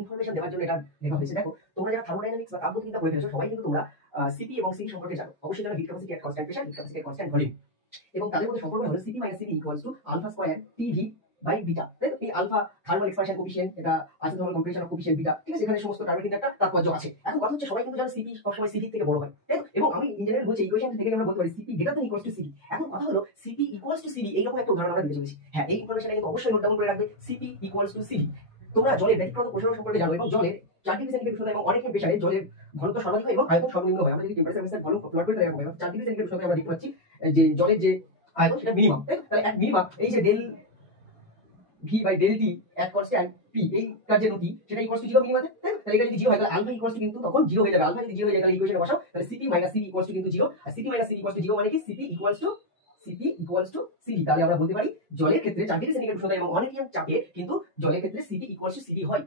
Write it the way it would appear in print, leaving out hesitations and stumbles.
Information দেওয়ার জন্য এটা লেখা হয়েছে। দেখো তোমরা যারা থার্মোডাইনামিক্স বা তাপগতিবিদ্যা পড়ে ফেলেছো সবাই কিন্তু তোমরা সিপি এবং সিভি সম্পর্কে জানো। অবশ্যই জানো heat capacity at constant pressure, heat capacity at constant volume, এবং তাদের মধ্যে সম্পর্ক হলো CP minus CV equals to alpha square TV by beta. তাই তো এই আলফা থার্মাল এক্সপানশন কোএফিশিয়েন্ট, এটা আইসোথর্মাল কম্প্রেশন কোএফিশিয়েন্ট বিটা, ঠিক আছে, এখানে সমস্ত টার্মের কিন্তু একটা তাৎপর্য আছে। এখন কথা হচ্ছে সবাই কিন্তু জানো সিপি সবসময় সিভি থেকে বড় হয়, তাই তো, এবং আমি ইন জেনারেল বলছি ইকুয়েশন থেকে আমরা বলতে পারি CP greater than equals to CV. এখন কথা হলো সিপি ইকুয়ালস টু সিভি এইরকম একটা উদাহরণ আমরা দিতে চলেছি। হ্যাঁ, এই ইনফরমেশনটা কিন্তু অবশ্যই নোট ডাউন করে রাখবে, সিপি ইকুয়ালস টু সিভি। তোমরা জলের ব্যতিক্রম প্রসারণ সম্পর্কে জানো, এবং জলের 4 ডিগ্রি সেন্টিগ্রেড উষ্ণতা এবং অনেক প্রেসারে জলের ঘনত্ব সর্বাধিক হয় এবং আয়তন সর্বনিম্ন হয়। আমরা যদি টেম্পারেচার ভলিউম প্লট করি তাহলে এরকম হয়। 4 ডিগ্রি সেন্টিগ্রেড উষ্ণতায় আমরা দেখতে পাচ্ছি যে জলের যে আয়তন সেটা মিনিমাম, তাহলে এক মিনিমাম এই যে del V by del T at constant P এইটার যে নতি সেটা ইকুয়ালস টু 0 মিনিমাতে, তাহলে এটা যদি 0 হয় তাহলে আলফা ইকুয়ালস টু কিন্তু তখন 0 হয়ে যাবে। আলফা যদি 0 হয়ে যায় তাহলে ইকুয়েশনে বসাও, তাহলে CP minus CV equals to কিন্তু 0, আর CP minus CV equals to 0 মানে কি সিপি ইকুয়ালস টু সিভি। তাহলে আমরা বলতে পারি জলের ক্ষেত্রে 4 ডিগ্রি সেন্টিগ্রেড উষ্ণতা এবং অনেক চাপে কিন্তু জলের ক্ষেত্রে সিপি ইকুয়ালস টু সিভি হয়।